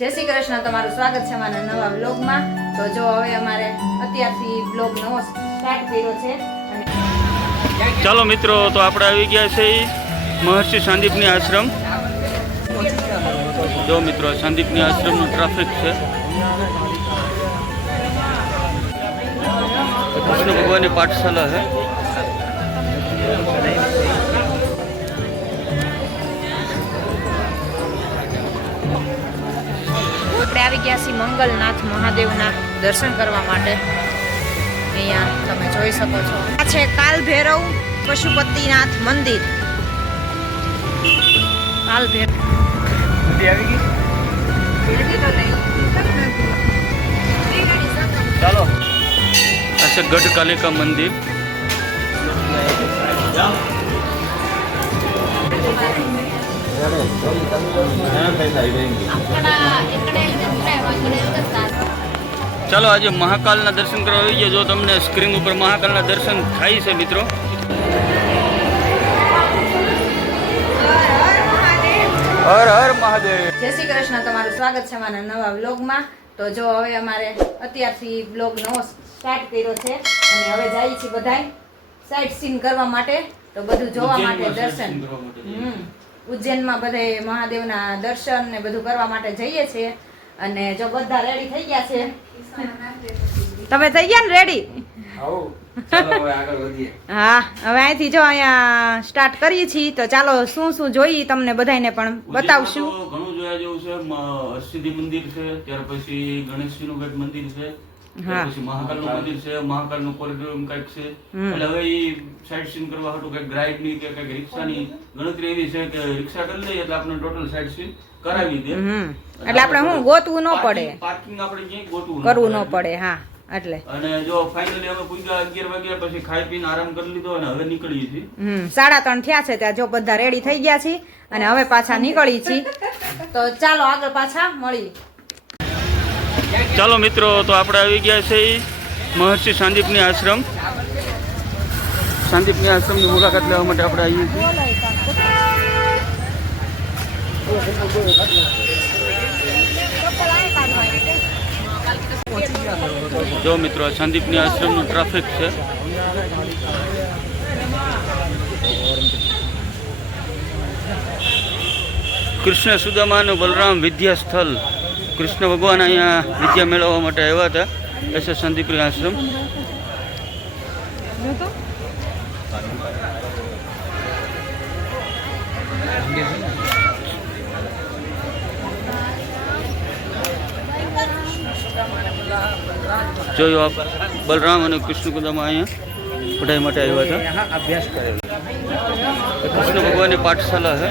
જય શ્રી કૃષ્ણ, તમારું સ્વાગત છે અમારા નવા વ્લોગમાં। તો જો હવે અમારે અત્યારથી વ્લોગ નવો સ્ટાર્ટ કર્યો છે। ચાલો મિત્રો, તો આપણે આવી ગયા છે મહર્ષિ સંદીપની આશ્રમ। જો મિત્રો, સંદીપની આશ્રમનું ટ્રાફિક છે। કૃષ્ણ ભગવાનની પાઠશાલા છે। આપણે આવી ગયા છીએ મંગલનાથ મહાદેવના દર્શન કરવા માટે। અહીંયા તમે જોઈ શકો છો, આ છે કાલ ભૈરવ પશુપતિનાથ મંદિર। કાલ ભૈરવ ચાલો, આ છે ગઢ કાલિકા મંદિર। ચાલો, આજે મહાકાલના દર્શન કરવા આવી ગયા। જો તમને સ્ક્રીન ઉપર મહાકાલના દર્શન થાય છે મિત્રો। હર હર મહાદેવ। જય શ્રી કૃષ્ણ, તમારું સ્વાગત છે અમારા નવા વ્લોગમાં। તો જો હવે અમારે અત્યારથી વ્લોગ નવો સ્ટાર્ટ કર્યો છે અને હવે જઈએ છીએ બધાય સાઇટ સીન કરવા માટે। તો બધું જોવા માટે દર્શન, ઉજ્જૈનમાં બધે મહાદેવના દર્શન ને બધું કરવા માટે જઈએ છીએ। અને જો બધા રેડી થઈ ગયા છે, તમે થઈ ગયા ને રેડી? હા, હવે અહીંથી જો અહીંયા સ્ટાર્ટ કરીએ છીએ। તો ચાલો શું શું જોઈએ તમને બધાને પણ બતાવશું। ઘણું જોયા જેવું છે। હરસિદ્ધિ મંદિર છે, ત્યાર પછી ગણેશજીનું ગઢ મંદિર છે, પછી મહાકાલનું મંદિર છે, મહાકાલનું કોરિડોર કંઈક છે। એટલે હવે એ સાઇટ સીન કરવા હતું કંઈક રાઈડ ની કે કંઈક રિક્ષાની ગણતરી એવી છે કે રિક્ષા કરી લઈએ એટલે આપણે ટોટલ સાઇટ સીન કરાવી દે। એટલે આપણે હું ગોતવું ન પડે, પાર્કિંગ આપણે ક્યાંય ગોતવું કરવું ન પડે। હા, એટલે અને જો ફાઇનલી અમે પૂજા 11 વાગ્યા પછી ખાઈ પીને આરામ કરી લીધો અને હવે નીકળીએ છીએ। 3:30 થયા છે ત્યાં જો બધા રેડી થઈ ગયા છે અને હવે પાછા નીકળી છીએ। તો ચાલો આગળ પાછા મળીએ। ચાલો મિત્રો, તો આપણે આવી ગયા છે મહર્ષિ સંદીપની આશ્રમ। સંદીપની આશ્રમની મુલાકાત લેવા માટે આપણે આવીએ છીએ। જો મિત્રો, સંદીપની આશ્રમનું ટ્રાફિક છે। કૃષ્ણ સુદામા અને બલરામ વિદ્યા સ્થળ। કૃષ્ણ ભગવાન અહીંયા વિદ્યા મેળવવા માટે આવ્યા હતા। એ છે સંદીપની આશ્રમ। જોયું આપ, બલરામ અને કૃષ્ણ સુદામા અહીંયા પઢાઈ માટે આવ્યા હતા। અભ્યાસ કરેલો કૃષ્ણ ભગવાનની પાઠશાલા છે।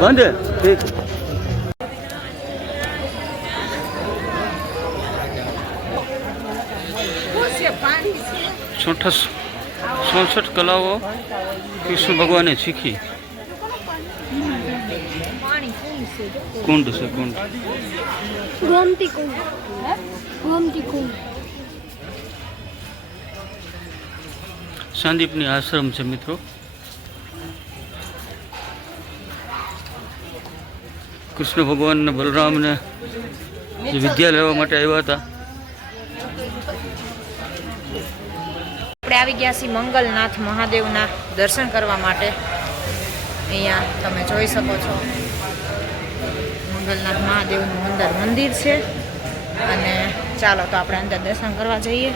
બંધ ઠીક। છોઠસ 66 કલાઓ કૃષ્ણ ભગવાને શીખી। કુંડ છે, કુંડ, ગોમતી કુંડ, ગોમતી કુંડ। સંદીપની આશ્રમ છે મિત્રો। કૃષ્ણ ભગવાન ને બલરામને જે વિદ્યા લેવા માટે આવ્યા હતા। આપણે આવી ગયા છીએ મંગલનાથ મહાદેવના દર્શન કરવા માટે। અહીંયા તમે જોઈ શકો છો, મંગલનાથ મહાદેવનું અંદર મંદિર છે। અને ચાલો તો આપણે અંદર દર્શન કરવા જઈએ।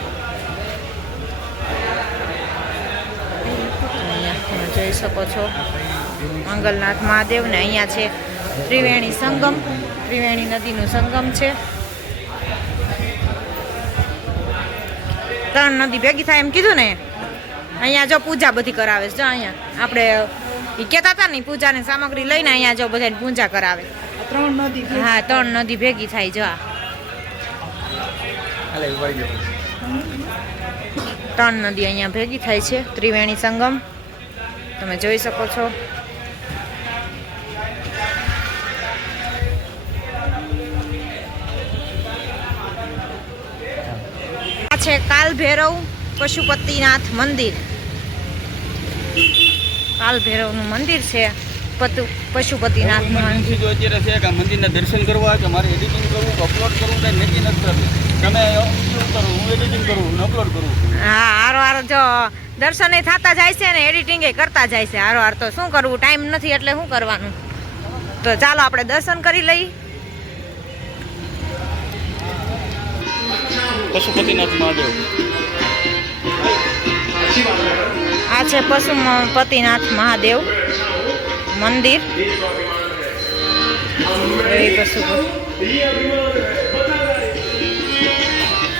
અહીંયા તમે જોઈ શકો છો મંગલનાથ મહાદેવ ને અહીંયા છે ત્રિવેણી સંગમ, ત્રિવેણી નદીનું સંગમ છે। 3 નદી ભેગી થાય એમ કીધું ને। અહીંયા જો પૂજા બધી કરાવે છે। જો અહીંયા આપણે કહેતા હતા ને પૂજાની સામગ્રી લઈને અહીંયા જો બધાને પૂજા કરાવે। 3 નદી, હા 3 નદી ભેગી થાય। જો 3 નદી અહીંયા ભેગી થાય છે, ત્રિવેણી સંગમ તમે જોઈ શકો છો। છે કાલ ભૈરવ પશુપતિનાથ મંદિર. કાલ ભૈરવનું મંદિર છે, પશુપતિનાથનું મંદિર. જો અત્યારે છે કે મંદિરના દર્શન કરવા કે મારે એડિટિંગ કરવું કે અપલોડ કરવું કંઈ નક્કી નથી કરવું. તમે શું કરું, હું એડિટિંગ કરું ને અપલોડ કરું. હા, હારો હારો જો દર્શન થતા જાય છે ને એડિટિંગ કરતા જાય છે હારો હાર. તો શું કરવું, ટાઈમ નથી એટલે શું કરવાનું. તો ચાલો આપણે દર્શન કરી લઈ. પશુપતિનાથ મહાદેવ આ છે પશુપતિનાથ મહાદેવ મંદિર.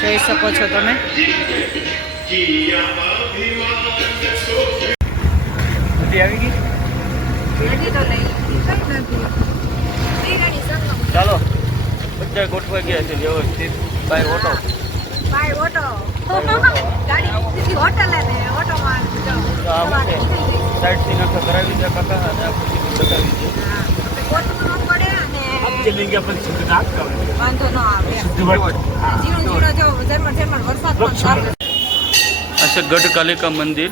જોઈ શકો છો તમે. આવી ગઈ. ચાલો બધા ગોઠવા ગયા છે વ્યવસ્થિત. બાય ઓટો સાઈડ થી નાખા કરાવી દે કાકા અને આપણે બતાવી દે. આ છે ગઢ કાલિકા મંદિર.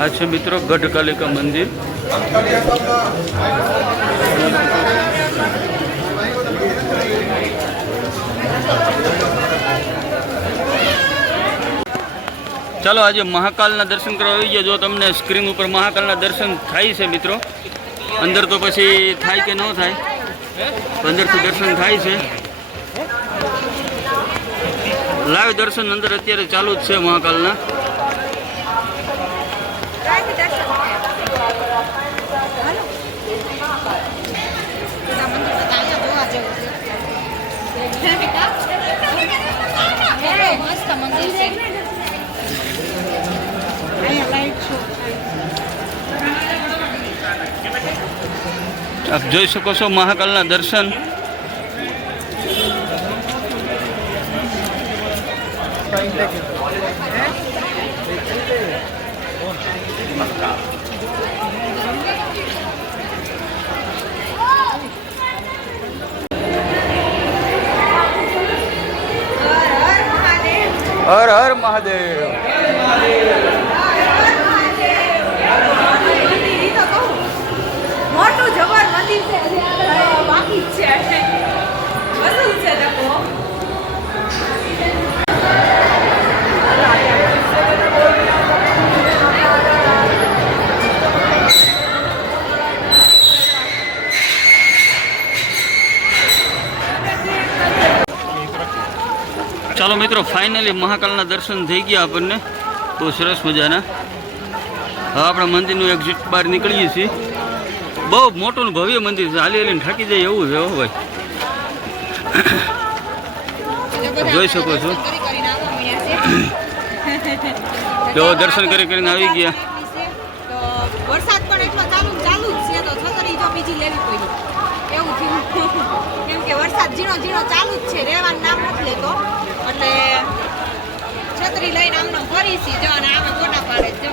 આ છે મિત્રો ગઢ કાલિકા મંદિર. ચાલો આજે મહાકાલના દર્શન કરવા આવી ગયા. જો તમને સ્ક્રીન ઉપર મહાકાલના દર્શન થાય છે મિત્રો. અંદર તો પછી થાય કે ન થાય, અંદરથી દર્શન થાય છે. લાઈવ દર્શન અંદર અત્યારે ચાલુ જ છે મહાકાલના. આપ જોઈ શકો છો મહાકાલના દર્શન. હર હર મહાદેવ. મોટું જબર મંદિર છે, બાકી જ છે. બધું છે દેખો. ચાલો મિત્રો ફાઇનલી મહાકાલના દર્શન થઈ ગયા આપણને બહુ સરસ મજાના. હવે આપણે મંદિરનું એક્ઝિટ બહાર નીકળીએ છીએ. બહુ મોટું ને ભવ્ય મંદિર છે, હાલી હાલીને થાકી જાય એવું છે. હો ભાઈ જોઈ શકો છો. જો દર્શન કરીને આવી ગયા. વરસાદ પણ એટલો ચાલુ જ છે, તો છતરી જો બીજી લેવી પડી એવું થયું. કેમ કે વરસાદ ઝીણો ઝીણો ચાલુ જ છે, રહેવાનું નામ નથી લેતો. એટલે છતરી લઈને આમને ફરી છી જો, અને આમે ફોટા પાડે જો.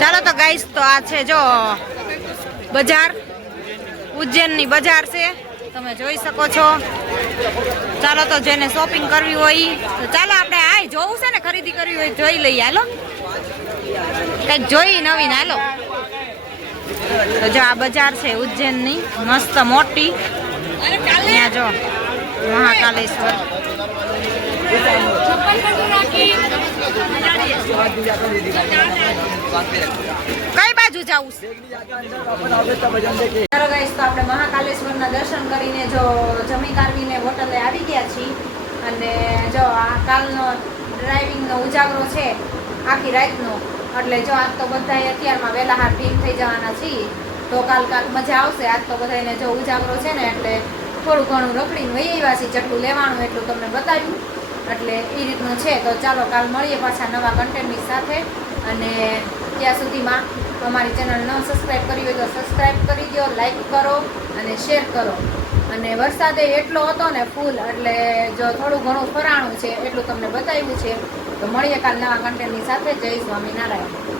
ચાલો તો ગાઈસ, તો આ છે જો બજાર, ઉજ્જૈનની બજાર છે, તમે જોઈ શકો છો. ચાલો તો જેને શોપિંગ કરવી હોય તો ચાલો આપણે આ જોવું છે ને, ખરીદી કરવી હોય જોઈ લઈએ. હાલો કંઈક જોઈ નવીન. હાલો તો જો આ બજાર છે ઉજ્જૈનની, મસ્ત મોટી. અહીંયા જો મહાકાલેશ્વર. કઈ બાજુ જવું છે? ચાલો ગાઈસ, તો આપણે મહાકાલેશ્વરના દર્શન કરીને જો જમી કારવીને હોટલે આવી ગયા છીએ. અને જો આ કાલનો ડ્રાઇવિંગનો ઉજાગરો છે આખી રાતનો. એટલે જો આજ તો બધાય અત્યારમાં વહેલા હાર ભીમ થઈ જવાના છીએ, તો કાલ મજા આવશે. આજ તો બધાને જો ઉજાગરો છે ને એટલે થોડું ઘણું રખડીને વહી આવ્યા છીએ, જેટલું લેવાનું એટલું તમને બતાવ્યું. એટલે એ રીતનું છે. તો ચાલો કાલ મળીએ પાછા નવા કન્ટેન્ટની સાથે. અને ત્યાં સુધીમાં અમારી ચેનલ ન સબસ્ક્રાઈબ કરી હોય તો સબસ્ક્રાઈબ કરી દો, લાઈક કરો અને શેર કરો. અને વરસાદે એટલો હતો ને ફૂલ, એટલે જો થોડું ઘણું ફરાણું છે એટલું તમને બતાવ્યું છે. તો મળીએ કાલ નવા કન્ટેન્ટની સાથે. જય સ્વામિનારાયણ.